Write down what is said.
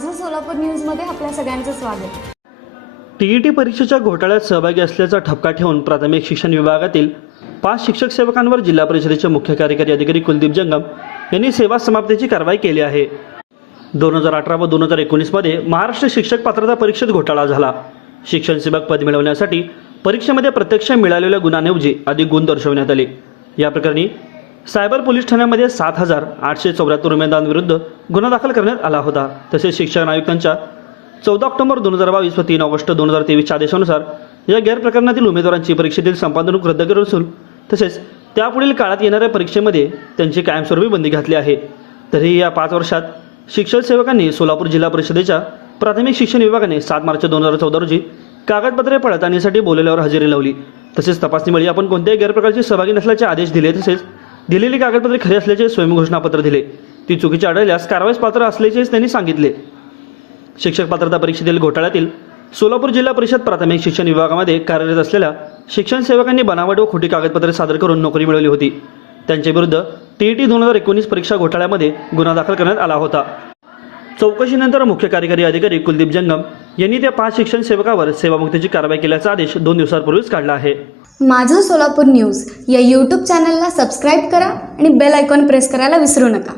माझं सोलापूर न्यूजमध्ये आपल्या सगळ्यांचं स्वागत। टीईटी परीक्षेच्या घोटाळ्यात सहभागी असल्याचा ठपका ठेवून प्राथमिक शिक्षण विभागातील 5 शिक्षक सेवकांवर जिल्हा परिषदेचे मुख्य कार्यकारी अधिकारी कुलदीप जंगम यांनी सेवा समाप्तीची कारवाई केली आहे। 2018 व 2019 मध्ये महाराष्ट्र शिक्षक पात्रता परीक्षेत घोटाळा झाला। शिक्षण सेवक पद मिळवण्यासाठी परीक्षेमध्ये प्रत्यक्ष मिळालेल्या गुणांऐवजी अधिक गुण दर्शवण्यात आले। या प्रकरणी सायबर पोलीस ठाण्यामध्ये 7,874 उमेदवारांविरुद्ध गुन्हा दाखल करण्यात आला होता। तसेच शिक्षण आयुक्तांच्या 14 ऑक्टोबर 2022 व 3 ऑगस्ट 2023 आदेशानुसार या गैरप्रकरणातील उमेदवारांची परीक्षेतील संपादन रद्द करून असून तसेच त्यापुढील काळात येणाऱ्या परीक्षेमध्ये त्यांची कायमस्वरूपी बंदी घातली आहे। तरीही या 5 वर्षात शिक्षण सेवकांनी सोलापूर जिल्हा परिषदेच्या प्राथमिक शिक्षण विभागाने 7 मार्च 2014 रोजी कागदपत्रे पडताळणीसाठी बोलवल्यावर हजेरी लावली। तसेच तपासणीवेळी आपण कोणत्याही गैरप्रकारची सहभागी नसल्याचे आदेश दिले। तसेच दिलेली कागदपत्रे खरी असल्याचे स्वयंघोषणापत्र दिले। ती चुकीची आढळल्यास कारवाईस पात्र असल्याचे त्यांनी सांगितले। शिक्षक पात्रता परीक्षेतील घोटाळ्यातील सोलापूर जिल्हा परिषद प्राथमिक शिक्षण विभागामध्ये कार्यरत असलेल्या शिक्षण सेवकांनी बनावट व खोटी कागदपत्रे सादर करून नोकरी मिळवली होती। त्यांच्याविरुद्ध टीईटी 2019 परीक्षा घोटाळ्यामध्ये गुन्हा दाखल करण्यात आला होता। चौकशीनंतर मुख्य कार्यकारी अधिकारी कुलदीप जंगम यांनी त्या 5 शिक्षण सेवकावर सेवामुक्तीची कारवाई केल्याचा आदेश 2 दिवसांपूर्वीच काढला आहे। माझं सोलापूर न्यूज या यूट्यूब चॅनलला सबस्क्राईब करा आणि बेल आयकॉन प्रेस करायला विसरू नका।